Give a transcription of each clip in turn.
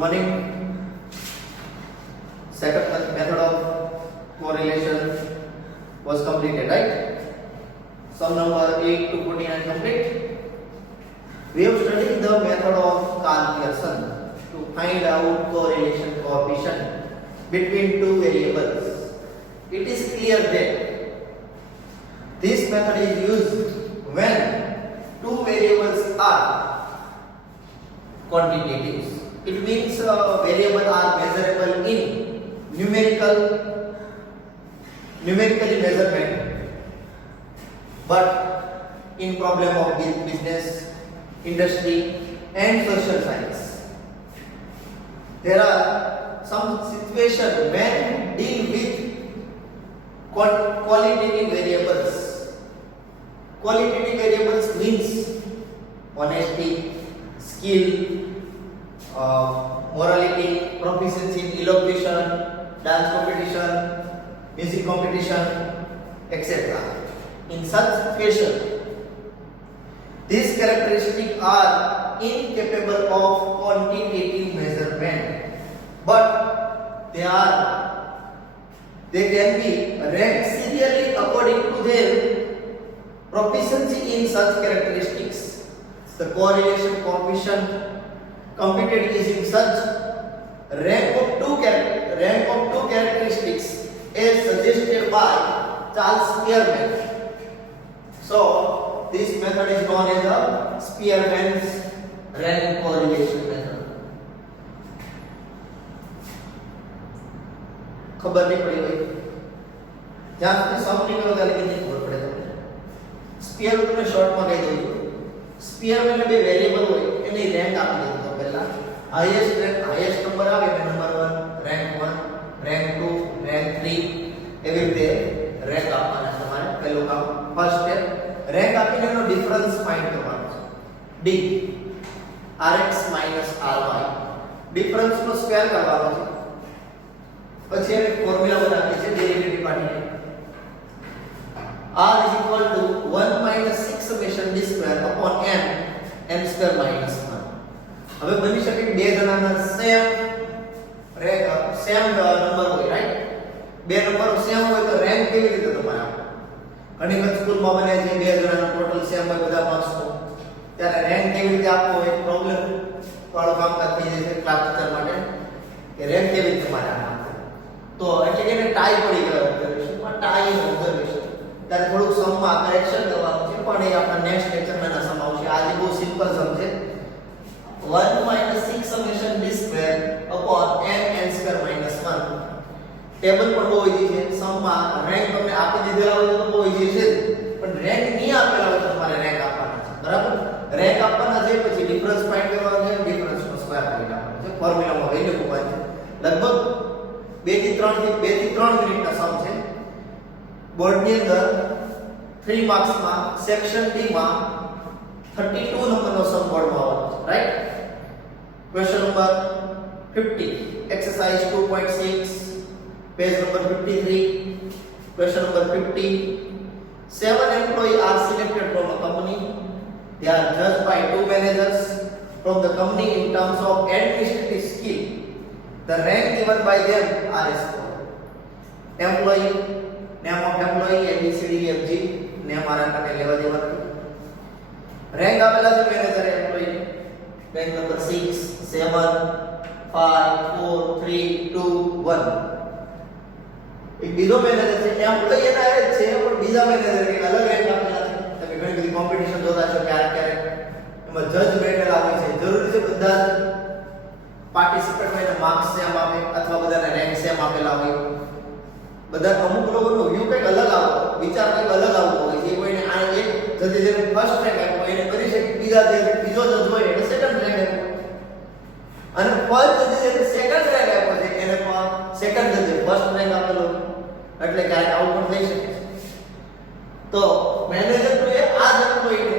morning. Second method of correlation was completed, right? Sum number 8 to 49 complete. We have studied the method of Karl Pearson to find out correlation coefficient between two variables. It is clear that this method is used when two variables are quantitatives. It means variables are measurable in numerically measurement, but in problem of business, industry and social science. There are some situations when deal with qualitative variables. Qualitative variables means honesty, skill, morality, proficiency in elocution, dance competition, music competition, etc. In such situation, these characteristics are incapable of quantitative measurement, but they can be ranked serially according to their proficiency in such characteristics. The correlation coefficient computed using such rank of two characteristics as suggested by Charles Spearman. So this method is known as the Spearman's rank correlation method. खबर नहीं पड़ी भाई, जहाँ पे सम निकलो गया लेकिन नहीं खबर पड़े તમને. સ્પીયર તમને શોર્ટ માં કહી દઉં છું. સ્પીયર એટલે બે વેરીએબલ હોય એની રેન્ક આપી દઉં તો પહેલા હાઈએસ્ટ નંબર આવે એટલે નંબર 1, રેન્ક 1, રેન્ક 2, રેન્ક 3 એવી રીતે રેન્ક આપવાના તમારે. પહેલું કામ ફર્સ્ટ સ્ટેપ, રેન્ક આપીને એનો ડિફરન્સ ફાઇન્ડ કરવાનો છે. d rx ry ડિફરન્સ નો સ્ક્વેર કરવાનો છે. પછી એક ફોર્મ્યુલા બનાવી છે ડેરિવેટિવ કાઢીને r is equal to 1 minus 6 summation d square upon n square minus 1. હવે બની શકે બે જણાના સેમ નંબર હોય, રાઈટ? બે નંબર સેમ હોય તો રેન્ક કેવી રીતે તમારે આપો? ઘણી વખત સ્કૂલમાં બને છે બે જણાના ટોટલ સેમ હોય બધા માર્ક્સ તો ત્યારે રેન્ક કેવી રીતે આપવો એક પ્રોબ્લેમ વાળો કામકાજ થઈ જાય છે ક્લાસ ટીચર માટે કે રેન્ક કેવી રીતે તમારે આપવો. તો એટલે કે ટાઈ પડી ગયો ઓબ્ઝર્વેશનમાં, ટાઈ ઓબ્ઝર્વેશન ત્યારે થોડુંક સમમાં કરેક્શન કરવાનું છે, પણ એ આપણા નેક્સ્ટ લેક્ચરમાં ના સમ આવશે. આજે બહુ સિમ્પલ સમ છે. 1 minus 6 summation d square upon n square minus 1. ટેબલ પણ બહુ ઈઝી છે. સમમાં રેન્ક તમને આપી દીધેલા હોય તો બહુ ઈઝી છે, પણ રેન્ક નહીં આપેલા હોય તો તમારે રેન્ક આપવાના છે, બરાબર? રેન્ક આપવાના છે, પછી ડિફરન્સ ફાઇન્ડ કરવાનો છે, ડિફરન્સનો સ્ક્વેર કરી નાખવાનો છે. ફોર્મ્યુલામાં વેલ્યુ મૂકવાની છે. લગભગ 2 થી 3 મિનિટના સમ છે. બોર્ડની અંદર 3 માર્ક્સમાં સેક્શન D માં 32 નંબરનો સમ બોર્ડમાં આવવાનો છે, રાઈટ? ક્વેશ્ચન નંબર 50, એક્સરસાઇઝ 2.6, page number 53. Question number 50, 7 employees are selected from a company. They are judged by 2 managers from the company in terms of administrative skill. The rank given by them are as follows. Employee, name of employee A B C D E F G, name આરા તને લેવા દેવા. રેન્ક આપેલા છે manager employee. Bank number 6, 7, 5, 4, 3, 2, 1. એક બીજો મેનેજર છે, એમ્પ્લોયી એના એ જ છે પણ બીજા મેનેજર કે અલગ રેન્ક આપેલા છે. તમે ઘણી બધી કોમ્પિટિશન જોતા છો ક્યારેક એમાં જજ બેઠેલા હોય છે. જરૂરી છે બધા જ પાર્ટિસિપન્ટ હોય માર્ક્સ સેમ આપે અથવા બધાને રેન્ક સેમ આપેલા હોય. બધા અમુક લોકોનો વ્યૂ કંઈક અલગ આવતો, વિચાર કંઈક અલગ આવતો હોય છે. કોઈને આ એક જજે જેને ફર્સ્ટ રેન્ક આપ્યો એને કરી શકે, બીજો જજ હોય એને સેકન્ડ રેન્ક આપ્યો, અને ફર્સ્ટ જજે જેને સેકન્ડ રેન્ક આપ્યો છે એને પણ સેકન્ડ જજે ફર્સ્ટ રેન્ક આપેલો, એટલે ક્યારેક આવું પણ થઈ શકે. તો મેનેજર તો એ આ જ એમ્પ્લોયીને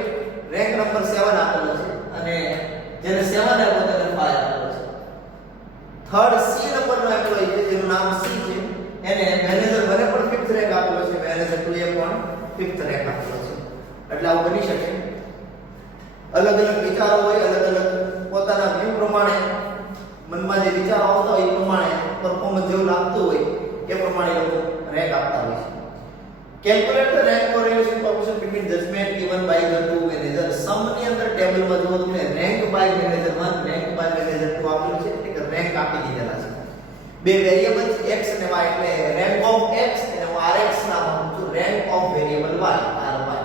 રેન્ક નંબર 7 આપેલો છે અને જેને 7 આપ્યો તેને 5 આપેલો છે. થર્ડ સી નંબરનો એમ્પ્લોયી છે જેનું નામ સી છે, એને મેનેજર મને પણ 5th રેન્ક આપેલો છે, મેનેજર 2 એ પણ 5th રેન્ક આપેલો છે. એટલે આવું બની શકે. અલગ અલગ વિચારો હોય, અલગ અલગ પોતાના વ્યૂ પ્રમાણે મનમાં જે વિચારો આવતા હોય એ પ્રમાણે પરફોર્મન્સ જેવું લાગતું હોય એ પ્રમાણે લોકો રેન્ક આપતા હોય છે. Calculate the rank correlation proportion between judgement given by the two managers. સમ ની અંદર ટેબલમાં જો તમને rank by manager 1 rank by manager 2 આપેલું છે એટલે કે રેન્ક આપી દીધેલા છે. બે વેરિયેબલ્સ x અને y એટલે રેન્ક ઓફ x અને હું rx નામ આપું છું rank of variable y ry.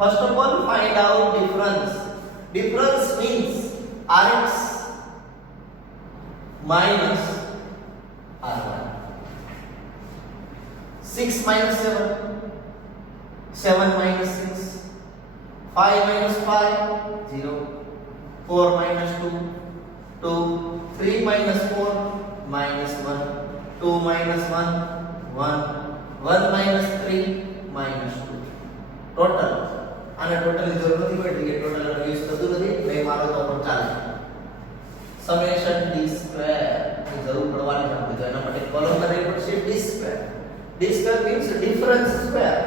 First of all, find out difference. Difference means rx minus ry. 6 minus 7, 7 minus 6, 5 minus 5, 0, 4 minus 2, 2, 3 minus 4, minus 1, 2 minus 1, 1, 1 minus 3, minus 2. Total. આને ટોટલ જરૂર નથી પડતી કે ટોટલ આનો યુઝ થતું નથી નહીં મારો તો પણ ચાલે. સમેશન d સ્ક્વેર ની જરૂર પડવાની નથી તો એના માટે કોલમ કરવી પડશે d square. d square means difference square.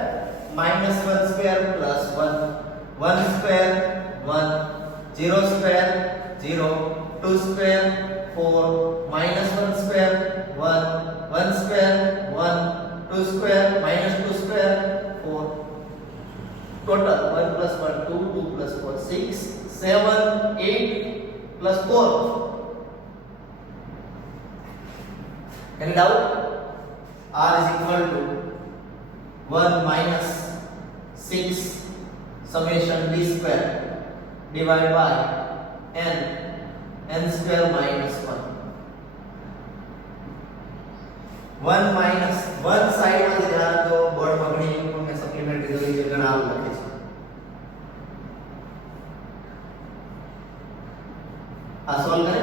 Minus 1 square plus 1, 1 square 1, 0 square 0, 2 square 4, minus 1 square 1, 1 square 1, 2 square minus 2 square 4. Total 1 plus 1 2, 2 plus 4 6, 7, 8 plus 4. Any doubt? R is equal to 1 minus 6 summation d square divided by n square minus 1. 1 minus 1 side માં ધ્યાન દો બોર્ડ માં ઘણી ઇમ્પોર્ટન્ટ સપ્લિમેન્ટરી જોઈ છે ઘણા આવું લખે છે. આ સોલ્વ કરે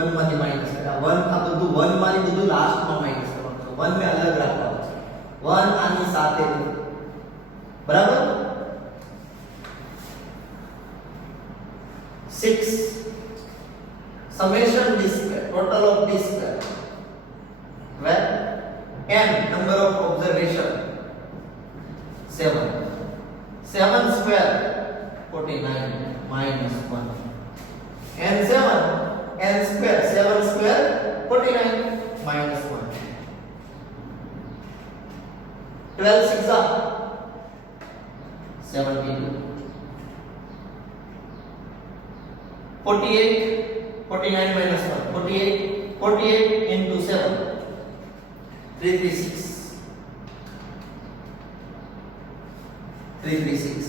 1 માંથી માઈનસ કરે 1 આ બધું 1 માંથી બધું લાસ્ટ માં માઈનસ 1 में अलग रखना है 1 आनी साथे बराबर 6 summation d square total of d square where n number of observation 7 7 square 49 minus 1 n 7 n square 7 square 49 minus 1 12 6 are 72 48 49 minus 1 48 48 into 7 336 336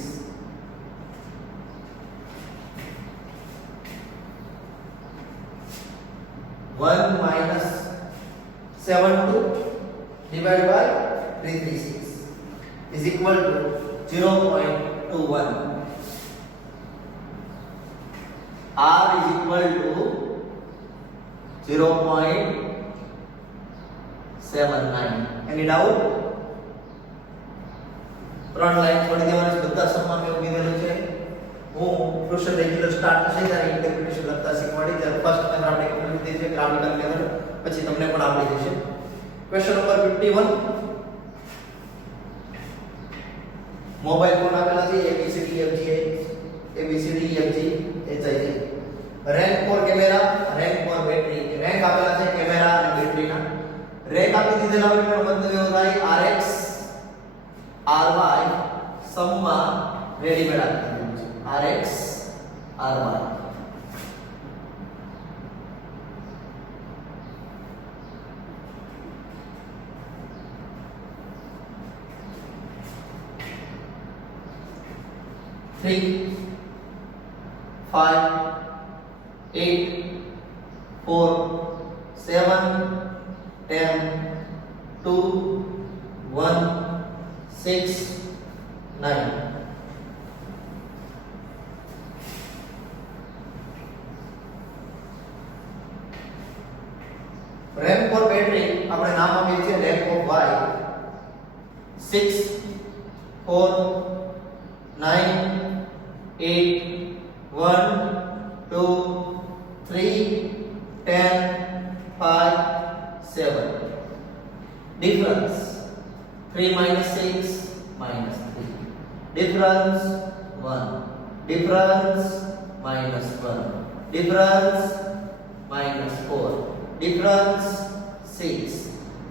1 minus 72 divided by 336 is equal to 0.21. R is equal to 0.79. Any doubt? ત્રણ લાઈન છોડી દેવાની છે બધા સમમાં મેં કીધેલું છે હું ટ્યુશન રેગ્યુલર સ્ટાર્ટ થઈ જાય ઇન્ટરપ્રિટેશન લખતા શીખવાડી ત્યારે ફર્સ્ટ મેથડ આપણે કમ્પ્લીટ થઈ છે ગ્રામેટિકલ મેથડ પછી તમને પણ આવડી જશે. ક્વેશ્ચન નંબર 51 મોબાઈલ ફોન આપેલા છે ABCD EFG HIG. Rank for camera rank for battery rank આપેલા છે કેમેરા અને બેટરીના રેન્ક આપી દીધેલા હોય એનો મતલબ એવો થાય RX RY સમમાં રેડીમેડ આપી દીધું છે RX RY. Three, 5, 8, 4, 7, 10, 2, 1, 6, 9. RAM for battery આપણે નામ આપીએ છીએ RAM of Y 6, 4, 9, 8, 1, 2, 3, 10, 5, 7. Difference 3 minus 6 minus 3. Difference 1. Difference minus 1. difference -4, difference 6,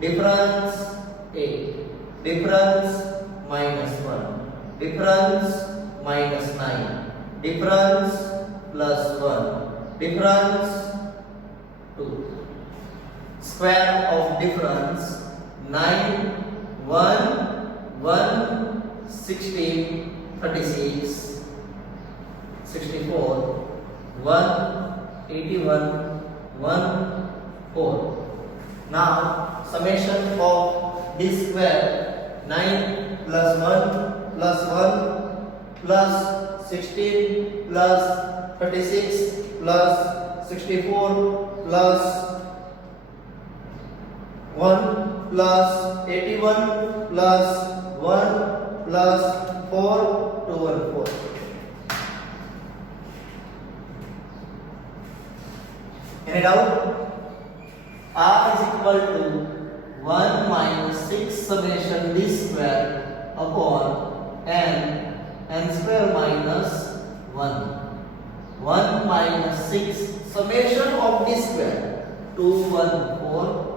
difference 8, difference -1, difference -9, difference +1, difference 2. Square of difference 9, 1, 1, 16, 36, 64, 1, 81, 1, 4. Now summation of this square 9 plus 1 plus 1 plus 16 plus 36 plus 64 plus 1 plus 81 plus 1 plus 4 214. Any doubt? R is equal to 1 minus 6 summation d square upon n square minus 1. 1 minus 6 summation of d square 214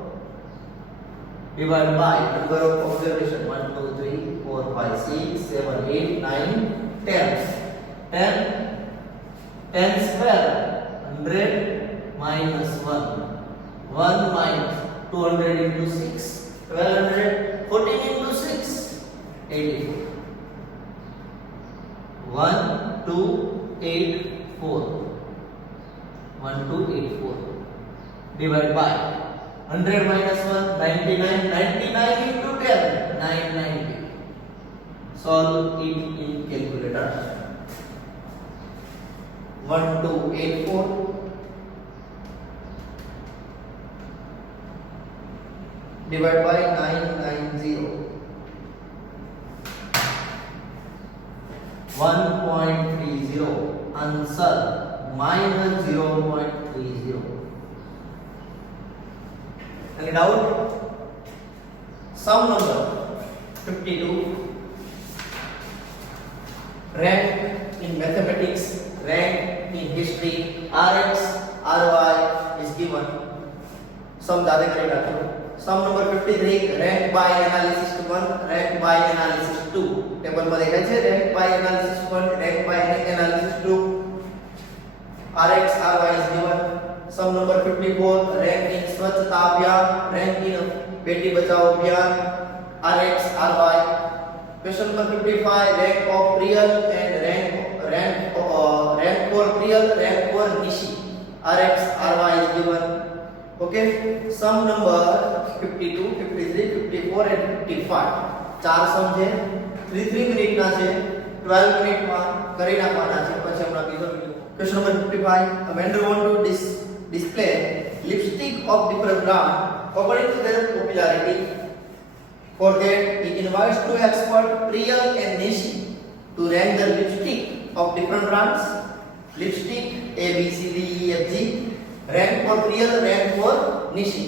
divided by number of observation 1 2 3 4 5 6 7 8 9 10 10 square 100 minus 1 1 minus 200 into 6 1200 14 into 6 84 1 2 8 4 1 2 8 4 divided by 100 minus 1 99 99 into 10 990. Solve it in calculator. 1284 divided by 990. 1.30. Answer minus 0.30. Any doubt? Sum number 52. Rank in mathematics, rank in history, Rx, Ry is given. Sum ज़्यादा करेगा तो. Sum number 53. Rank by analysis 1, rank by analysis 2. टेबल में देखा है rank by analysis 1, rank by analysis 2. Rx, Ry is given. Sum number 54. Rank in स्वच्छता अभियान, rank in Beti बचाओ अभियान, Rx, Ry. Question number 55. Rank of Priyal and rank for Priyal, rank for Nishi. Rx, Ry is given. Okay. Sum number 52, 53, 54 and 55. चार सम છે 3 મિનિટ ના છે 12 મિનિટ માં કરી નાખવાના છે પછી આપણે બીજો video. Question number 55. A vendor want to display lipstick of different brand according to their popularity. For that, he invites two experts, Priyal and Nishi, to rank the lipstick of different brands. Lipstick A, B, C, D, E, F, G. Rank for Priyal, rank for Nishi.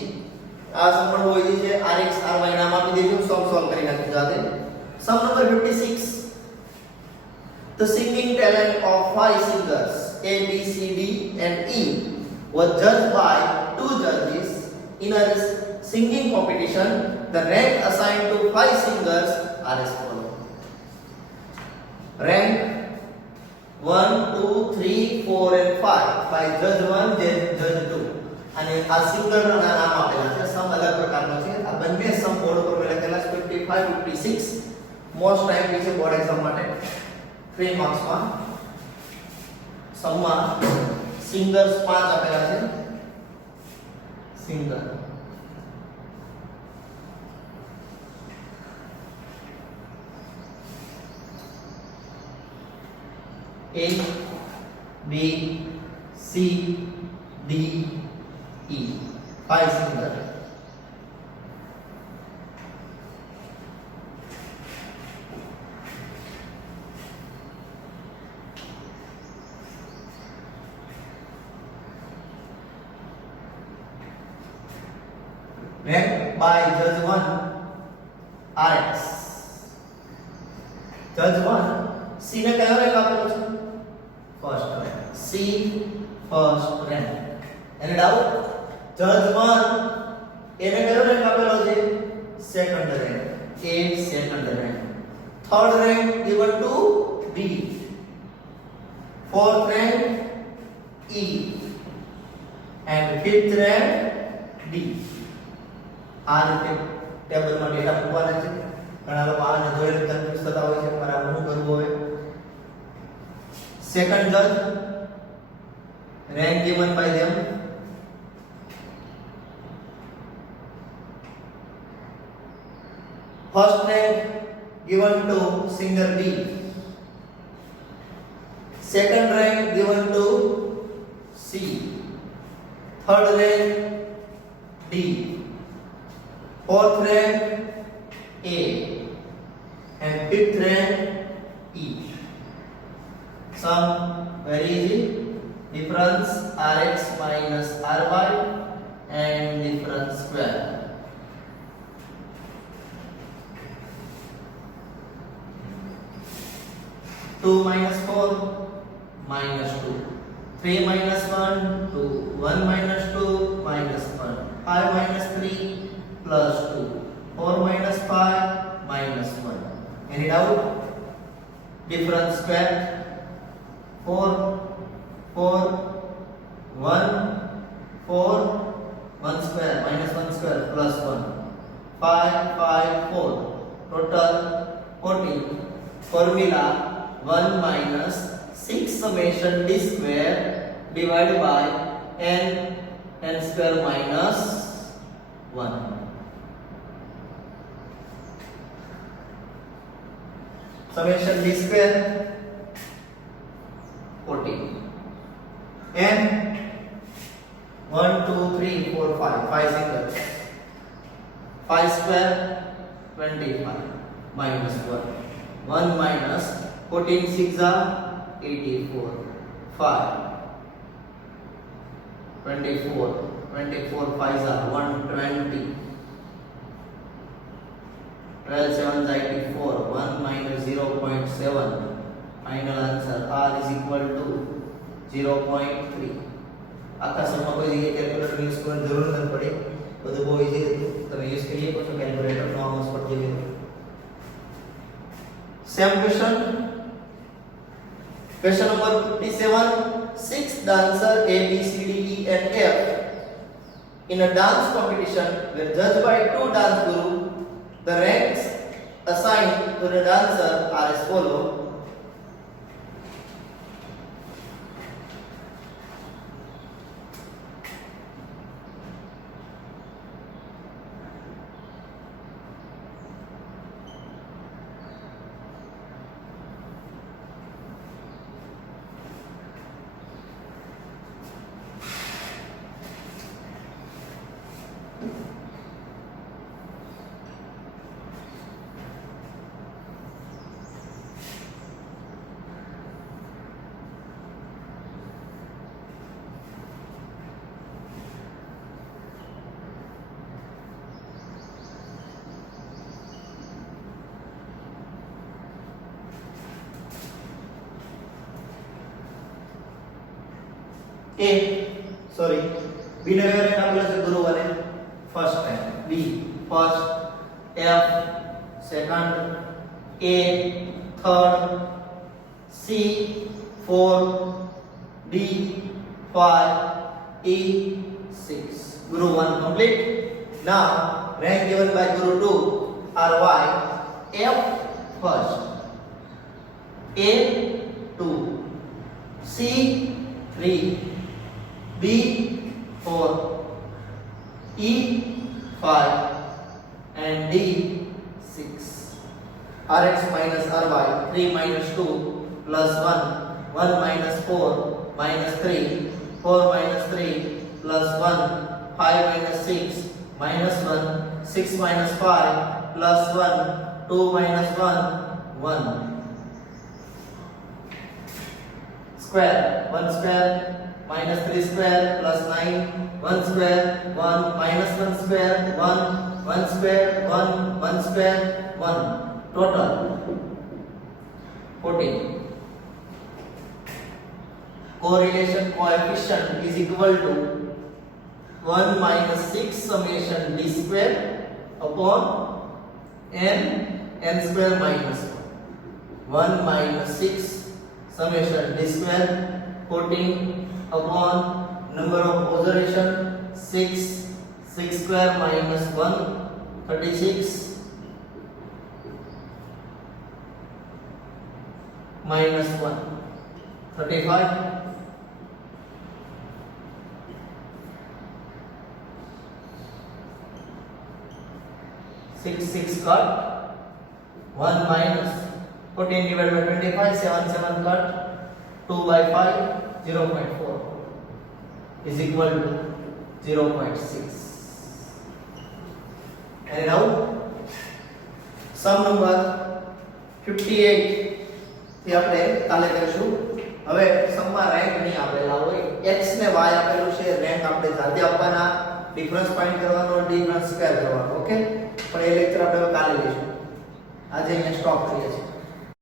આ સંપૂર્ણ હોય છે Rx, Ry નામ આપી દેજો. સમ સોલ્વ કરી નાખજો જાતે. Sum number 56. The singing talent of 5 singers A, B, C, D and E was judged by 2 judges in a singing competition. The rank assigned to 5 singers are as follows. Rank 1, 2, 3, 4 and 5 by judge 1, judge 2. અને આ સિંગર ના નામ આપેલા છે. સમ અલગ પ્રકારનો છે. આ બંને સમ બોર્ડ પર લખેલા છે 55 56. મોસ્ટ ટાઈમ છે બોર્ડ એક્ઝામ માટે 3 માર્ક્સ માં. સમમાં સિંગર્સ 5 આપેલા છે. Singer A, B, C, D, E. 5 singers. Ranked by judge 1, Rx. Judge 1, C ने क्या रैंक आपको? First rank. C first rank. એની ડાઉટ? જજ 1 એને કયો રેન્ક આપેલો છે? Second rank. A second rank. Third rank given to B. fourth rank E. and fifth rank D. આ રીતે ટેબલમાં ડેટા મૂકવાના છે. ઘણા લોકો આને જોઈને કન્ફ્યુઝ થતા હોય છે મારે શું કરવું હોય. સેકન્ડ જજ rank given by them. First rank given to singer B. Second rank given to C. Third rank D. Fourth rank A. And fifth rank E. Sum very easy. Difference Rx minus Ry and difference square. Two minus four minus two. 3 minus 1 2. 1 minus 2 minus 1. 5 minus 3 plus 2. 4 minus 5 minus 1. Any doubt? Difference square. 4 4 1 4 1 square minus 1 square plus 1. 5 5 4. Total 14. Formula 1 minus 6 summation d square divided by n square minus 1. Summation d square 14. n 1 2 3 4 5 5 singles. 5 square 25 minus 1. 1 minus 14 6 are 84. 5 24 24 5s are 120. 12 7s are 84. 1 minus 0.7. Final answer R is equal to 0.3. આખા સમમાં કોઈ જગ્યાએ calculator use કરવાની જરૂર નથી પડી. બધું બહુ ઈઝી હતું. તમે યુઝ કરી શકો છો કેલ્ક્યુલેટર નો આમાં સ્પોટ જેવી. Same question. Question number 57. 6 dancers A, B, C, D, E and F in a dance competition were judged by 2 dance gurus. The ranks assigned to the dancer are as follows. A sorry B ने कया रैंक આપેલા છે ગુરુ વાલે first rank. B first, F second, A third, C fourth, D 5, E 6. Guru 1 complete. Now rank given by Guru 2 are Y. F first, A 2, C 3, B 4, E 5 and D 6. Rx minus Ry 3 minus 2 plus 1, 1 minus 4 minus 3, 4 minus 3 plus 1, 5 minus 6 minus 1, 6 minus 5 plus 1, 2 minus 1, 1. Square 1 square minus 3 square plus 9, 1 square 1 minus 1 square 1, 1 square 1, 1 square 1. Total 14. correlation coefficient is equal to 1 minus 6 summation d square upon n square minus 1 minus 6 summation d square 14 upon number of observation 6 square minus 1 36 minus 1 35 6 cut 1 minus 14 divided by 25 7 cut 2 by 5 0.4 is equal to 0.6 and now sum number 58 થી આપણે કાલે કરીશું હવે સમમાં રેન્ક નહીં આપેલા હોય x ને y આપેલું છે રેન્ક આપણે જાતે આપવાના ડિફરન્સ ફાઇન્ડ કરવાનો ડિફરન્સ સ્ક્વેર કરવાનો ઓકે પણ એ લેક્ચર આપણે કાલે લઈશું આજે અહીંયા સ્ટોપ કરીએ છીએ